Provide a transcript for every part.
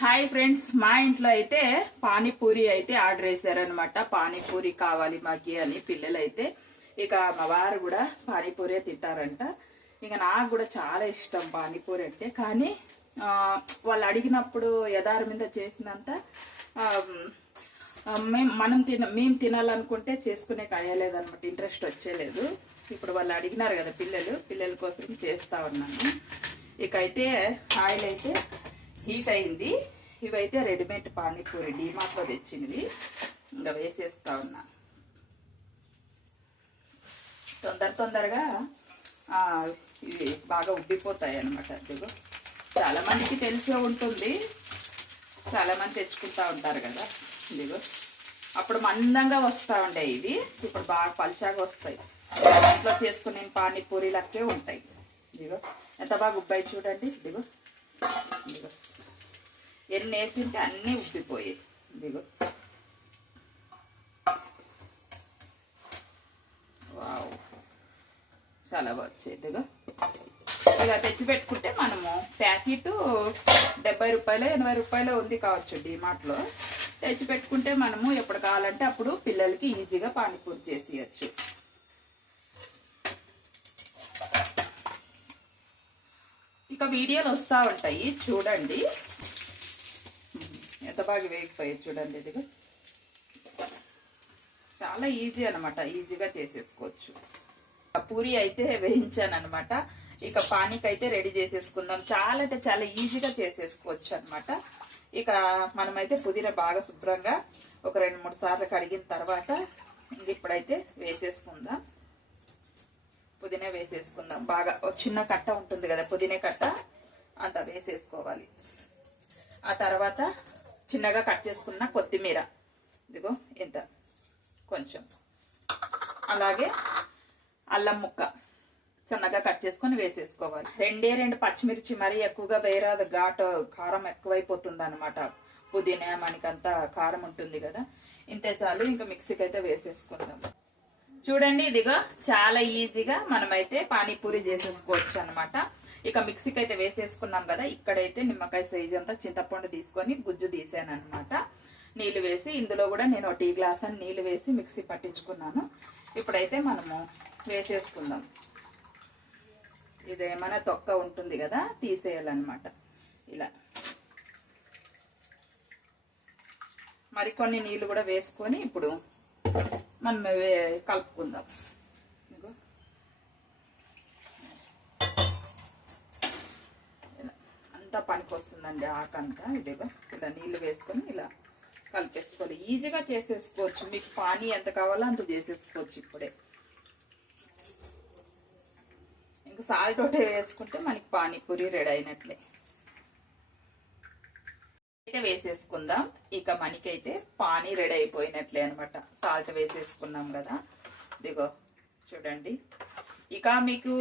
Hi friends, మా ఇంట్లో అయితే పానీపూరి అయితే ఆర్డర్ చేశారనమాట. పానీపూరి కావాలి మాకి అని పిల్లలు అయితే. ఇక మా వారు కూడా పానీపూరి తింటారంట. ఇక నాకు కూడా చాలా ఇష్టం పానీపూరి అంటే. కానీ వాళ్ళు అడిగినప్పుడు యదారు మీద చేసినంత మేము తినాలనుకుంటే చేసుకునే అయ్యలేదనమాట. ఇంట్రెస్ట్ వచ్చేలేదు. ఇప్పుడు వాళ్ళు అడిగినారు కదా పిల్లల కోసం చేస్తా ఉన్నాను. ఇక అయితే ఆయిల్ అయితే హీట్ అయింది. ఇవైతే రెడీమేడ్ పానీపూరి డీమార్ట్లో తెచ్చినవి. ఇంకా వేసేస్తా ఉన్నా. తొందరగా ఇవి బాగా ఉబ్బిపోతాయి అన్నమాట. అదిగో చాలా మందికి తెలిసే ఉంటుంది, చాలా మంది తెచ్చుకుంటా ఉంటారు కదా. ఇదిగో అప్పుడు మందంగా వస్తూ ఉండే ఇవి, ఇప్పుడు బాగా పలుచాగా వస్తాయి. ఇంట్లో చేసుకునే పానీపూరి లక్కే ఉంటాయి. ఇదిగో ఎంత బాగా ఉబ్బాయి చూడండి. ఇదిగో ఇదిగో ఎన్ని వేసింటే అన్నీ ఉబ్బిపోయాయి. ఇదిగో వావ్, చాలా బాగా వచ్చాయి. ఇదిగో ఇక తెచ్చి పెట్టుకుంటే మనము ప్యాకెట్ 70 రూపాయలు 80 రూపాయలు ఉంది కావచ్చు డిమార్ట్లో. తెచ్చి పెట్టుకుంటే మనము ఎప్పుడు కావాలంటే అప్పుడు పిల్లలకి ఈజీగా పానీపూరి చేసి ఇవ్వచ్చు. ఇక వీడియోలు వస్తూ ఉంటాయి చూడండి. ఎంత బాగా వేగిపోయాయి చూడండి. ఇదిగో చాలా ఈజీ అనమాట, ఈజీగా చేసేసుకోవచ్చు. పూరి అయితే వేయించాను అనమాట. ఇక పానీకి అయితే రెడీ చేసేసుకుందాం. చాలా అంటే చాలా ఈజీగా చేసేసుకోవచ్చు అనమాట. ఇక మనమైతే పుదీనా బాగా శుభ్రంగా ఒక 2-3 సార్లు కడిగిన తర్వాత ఇప్పుడైతే వేసేసుకుందాం. పుదీనా వేసేసుకుందాం. బాగా చిన్న కట్ట ఉంటుంది కదా, పుదీనా కట్ట అంత వేసేసుకోవాలి. ఆ తర్వాత చిన్నగా కట్ చేసుకున్న కొత్తిమీర, ఇదిగో ఇంత కొంచెం, అలాగే అల్లం ముక్క సన్నగా కట్ చేసుకొని వేసేసుకోవాలి. 2 పచ్చిమిర్చి, మరీ ఎక్కువగా వేయరాదు, ఘాటు కారం ఎక్కువైపోతుంది అనమాట. పుదీనా మనకంతా కారం ఉంటుంది కదా, ఇంతే చాలు. ఇంకా మిక్సీకి అయితే వేసేసుకుందాం. చూడండి, ఇదిగో చాలా ఈజీగా మనమైతే పానీపూరి చేసేసుకోవచ్చు అనమాట. ఇక మిక్సీకి అయితే వేసేసుకున్నాం కదా. ఇక్కడైతే నిమ్మకాయ సైజ్ అంతా చింతపండు తీసుకొని గుజ్జు తీసాను అనమాట. నీళ్లు వేసి, ఇందులో కూడా నేను 1 టీ గ్లాస్ అని నీళ్లు వేసి మిక్సీ పట్టించుకున్నాను. ఇప్పుడైతే మనము వేసేసుకుందాం. ఇదేమైనా తొక్క ఉంటుంది కదా, తీసేయాలన్నమాట. ఇలా మరికొన్ని నీళ్లు కూడా వేసుకొని ఇప్పుడు మనం కలుపుకుందాం. అంతా పనికి వస్తుందండి ఆకంతా. ఇదిగో ఇలా నీళ్లు వేసుకొని ఇలా కలిపేసుకోవాలి. ఈజీగా చేసేసుకోవచ్చు. మీకు పానీ ఎంత కావాలో అంత చేసేసుకోవచ్చు. ఇప్పుడే ఇంకా సాల్ట్ ఒకటే వేసుకుంటే మనకి పానీపూరి రెడీ అయినట్లే. అయితే వేసేసుకుందాం. ఇక మనకైతే పానీ రెడీ అయిపోయినట్లే అనమాట. సాల్ట్ వేసేసుకున్నాం కదా. ఇదిగో చూడండి. ఇక మీకు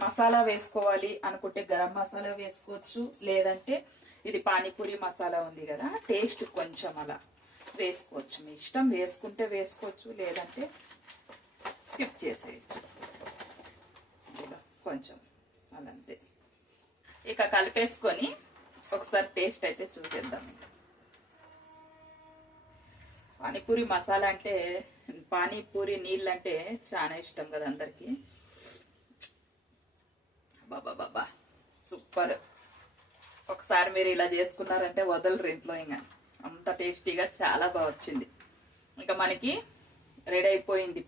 మసాలా వేసుకోవాలి అనుకుంటే గరం మసాలా వేసుకోవచ్చు, లేదంటే ఇది పానీపూరి మసాలా ఉంది కదా, టేస్ట్ కొంచెం అలా వేసుకోవచ్చు. మీ ఇష్టం, వేసుకుంటే వేసుకోవచ్చు, లేదంటే స్కిప్ చేసేయచ్చు. కొంచెం అలంతే. ఇక కలిపేసుకొని ఒకసారి టేస్ట్ అయితే చూసేద్దాం. పానీపూరి మసాలా అంటే, పానీపూరి నీళ్ళు అంటే చాలా ఇష్టం కదా అందరికి. బాబా సూపర్. ఒకసారి మీరు ఇలా చేసుకున్నారంటే వదలరు ఇంట్లో. ఇంకా అంత టేస్టీగా చాలా బాగా వచ్చింది. ఇంకా మనకి రెడీ అయిపోయింది.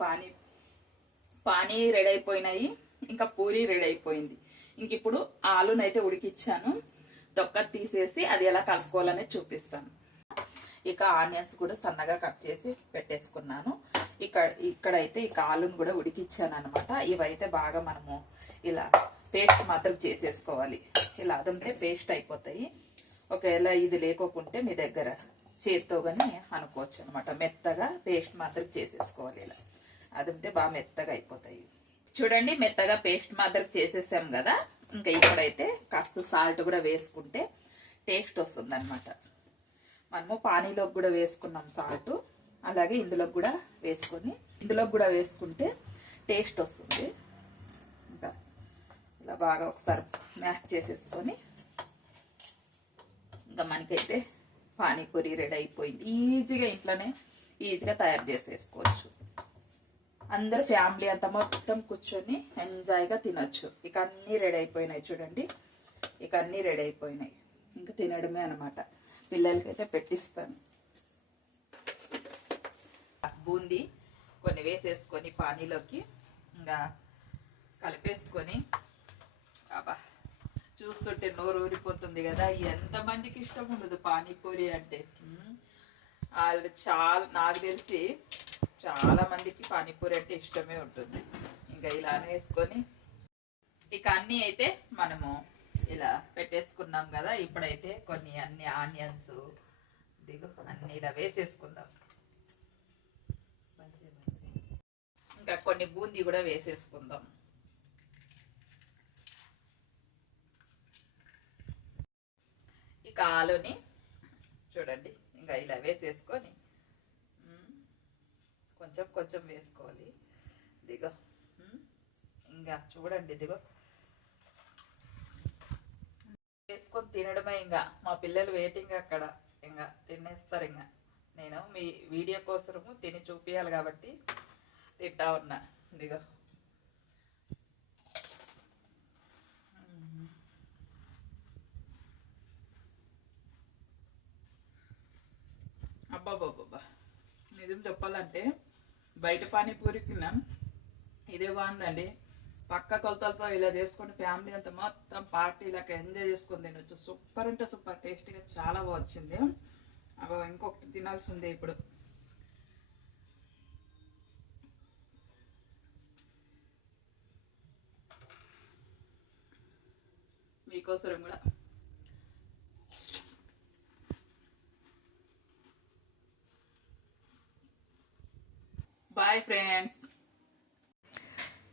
పానీ రెడీ అయిపోయినాయి, ఇంకా పూరి రెడీ అయిపోయింది. ఇంక ఇప్పుడు ఆలునైతే ఉడికిచ్చాను. తొక్క తీసేసి అది ఎలా కలుపుకోవాలనేది చూపిస్తాను. ఇక ఆనియన్స్ కూడా సన్నగా కట్ చేసి పెట్టేసుకున్నాను. ఇక్కడైతే ఇక ఆలును కూడా ఉడికిచ్చాను అనమాట. ఇవైతే బాగా మనము ఇలా పేస్ట్ మాత్రం చేసేసుకోవాలి. ఇలా అదంతే పేస్ట్ అయిపోతాయి. ఒకవేళ ఇది లేకోకుంటే మీ దగ్గర చేతితో కానీ అనుకోవచ్చు అనమాట. మెత్తగా పేస్ట్ మాత్రం చేసేసుకోవాలి. ఇలా అదంతే బాగా మెత్తగా అయిపోతాయి. చూడండి, మెత్తగా పేస్ట్ మాత్రం చేసేసాం కదా. ఇంకా ఇప్పుడైతే కాస్త సాల్ట్ కూడా వేసుకుంటే టేస్ట్ వస్తుంది అనమాట. మనము పానీలోకి కూడా వేసుకున్నాం సాల్ట్, అలాగే ఇందులోకి కూడా వేసుకుంటే టేస్ట్ వస్తుంది. ఇంకా ఇలా బాగా ఒకసారి మ్యాష్ చేసేసుకొని ఇంకా మనకైతే పానీపూరి రెడీ అయిపోయింది. ఈజీగా ఇంట్లోనే ఈజీగా తయారు చేసేసుకోవచ్చు. అందరు ఫ్యామిలీ అంతా మొత్తం కూర్చొని ఎంజాయ్గా తినొచ్చు. ఇక అన్నీ రెడీ అయిపోయినాయి చూడండి. ఇక అన్నీ రెడీ అయిపోయినాయి. ఇంకా తినడమే అనమాట. పిల్లలకైతే పెట్టిస్తాను. బూందీ కొన్ని వేసేసుకొని పానీలోకి ఇంకా కలిపేసుకొని అబ్బా చూస్తుంటే నోరు ఊరిపోతుంది కదా. ఎంతమందికి ఇష్టం ఉండదు పానీపూరి అంటే. వాళ్ళు చాలా, నాకు తెలిసి చాలా మందికి పానీపూరి అంటే ఇష్టమే ఉంటుంది. ఇంకా ఇలానే వేసుకొని ఇక అన్నీ అయితే మనము ఇలా పెట్టేసుకున్నాం కదా. ఇప్పుడైతే అన్ని ఆనియన్స్ అన్ని ఇలా వేసేసుకుందాం. ఇంకా కొన్ని బూందీ కూడా వేసేసుకుందాం. ఇక ఆలుని చూడండి ఇంకా ఇలా వేసేసుకొని కొంచెం కొంచెం వేసుకోవాలి. దిగో ఇంకా చూడండి, దిగో వేసుకొని తినడమే. ఇంకా మా పిల్లలు వెయిటింగ్ అక్కడ, ఇంకా తినేస్తారు. ఇంకా నేను మీ వీడియో కోసము తిని చూపించాలి కాబట్టి తింటా ఉన్నా. దిగో అబ్బాబాబ్బా, నిజం చెప్పాలంటే బయట పానీపూరికి ఇదే బాగుందండి. పక్క కొలతలతో ఇలా చేసుకొని ఫ్యామిలీ అంతా మొత్తం పార్టీలకు ఎంజాయ్ చేసుకొని తినొచ్చు. సూపర్ అంటే సూపర్ టేస్టీగా చాలా బాగా వచ్చింది. అబ్బా ఇంకొకటి తినాల్సిందే ఇప్పుడు. మీకోసం కూడా బాయ్ ఫ్రెండ్స్.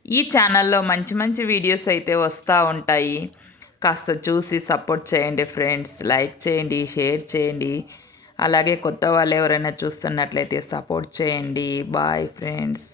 ఈ ఛానల్లో మంచి మంచి వీడియోస్ అయితే వస్తూ ఉంటాయి. కాస్త చూసి సపోర్ట్ చేయండి ఫ్రెండ్స్. లైక్ చేయండి, షేర్ చేయండి. అలాగే కొత్త వాళ్ళు ఎవరైనా చూస్తున్నట్లయితే సపోర్ట్ చేయండి. Bye friends.